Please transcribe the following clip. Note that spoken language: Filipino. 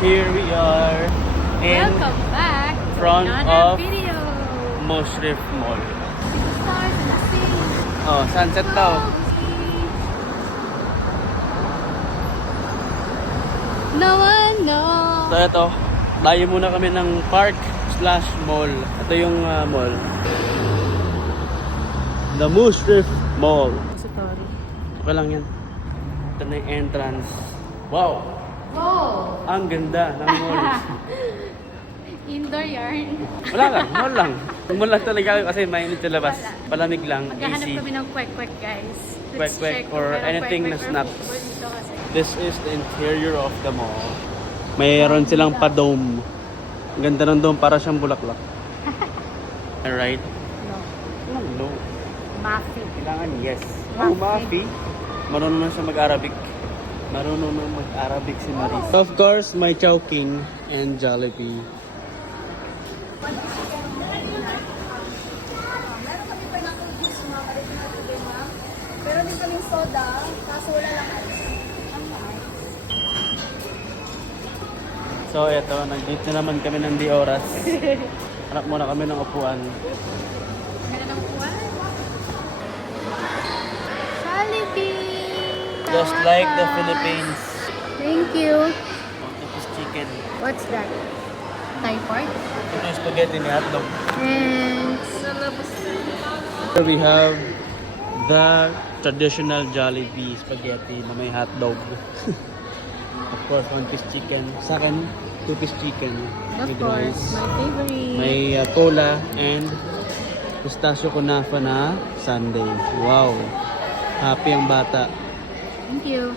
Here we are in Welcome back to front another of video. Mushrif Mall. See the stars and the sea. Oh, sunset daw. No one knows. So ito, dayo muna kami ng park/mall. Ito yung mall. The Mushrif Mall. Sorry. Okay lang yan. Ito na yung entrance. Wow! Oh, Ang ganda ng mall. indoor yarn. Wala lang, mall lang. Mall lang talaga kasi mainit sa labas. Palamig lang, Maghahanap easy. kami ng kwek-kwek, guys. Kwek-kwek check or kung merong anything na kwek-kwek or snap. food dito kasi. This is the interior of the mall. Mayroon silang pa-dome. Ang ganda ng dome, para siyang bulaklak. Alright? No. No. Mafi. Kailangan yes. Mafi. Oh, Mafi. Marunong na siya mag-Arabic. Marunong na mag-Arabic si Maris. Of course, may Chowking and Jollibee. Meron din kaming soda, kaso wala lang ice. So, eto, nandito na naman kami ng di oras. Hanap muna kami ng upuan. Meron ng upuan? Jollibee! Just like the Philippines. Thank you. Octopus chicken. What's that? Thai part? Ito yung spaghetti ni hotdog. Thanks. Here we have the traditional Jollibee spaghetti na may hotdog. Of course, one-piece chicken. Sa akin, two-piece chicken. Of with course, rice. my favorite. May cola and pistachio kunafa na sundae. Wow! Happy ang bata. Thank you.